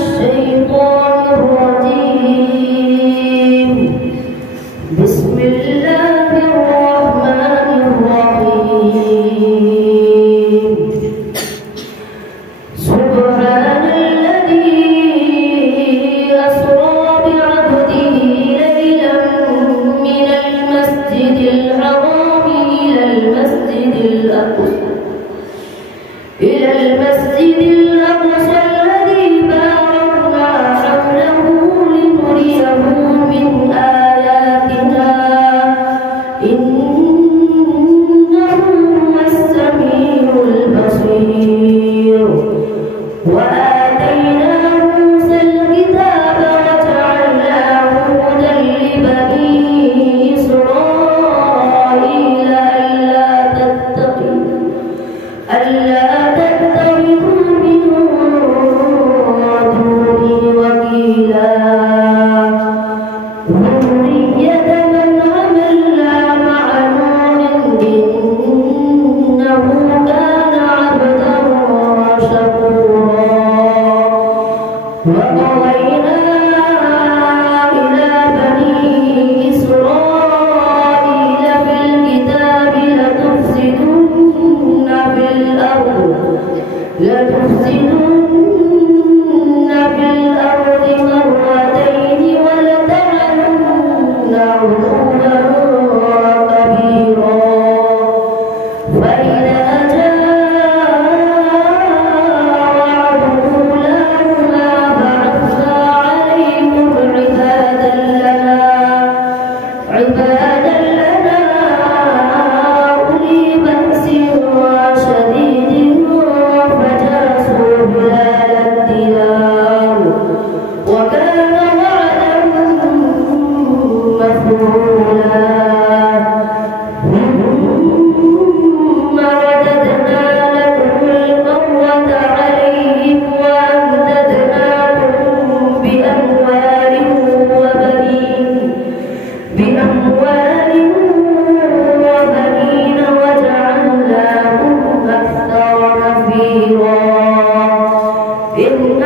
الشيطان الرجيم. بسم الله الرحمن الرحيم. سبحان الذي أسرى بعبده ليلا من المسجد الحرام إلى المسجد الأقصى الذي باركنا حوله لنريه من آياتنا إنه هو السميع البصير. وآتينا موسى الكتاب وجعلناه هدى لبني إسرائيل ألا تتخذوا من دوني وكيلا ذرية من حملنا مع نوح إنه كان عبدا شكورا. وقضينا إلى بني إسرائيل في الكتاب لتفسدن في الأرض مرتين ولتعلن علوا كبيرا. فإذا جاء وعد أولاهما بعثنا عليكم عبادا لنا أولي بأس شديد فجاسوا خلال الديار وكان وعدا مفعولا. ثم رددنا لكم الكرة عليهم وأمددناكم بأموال وبنين وجعلناكم أكثر نفيرا. إن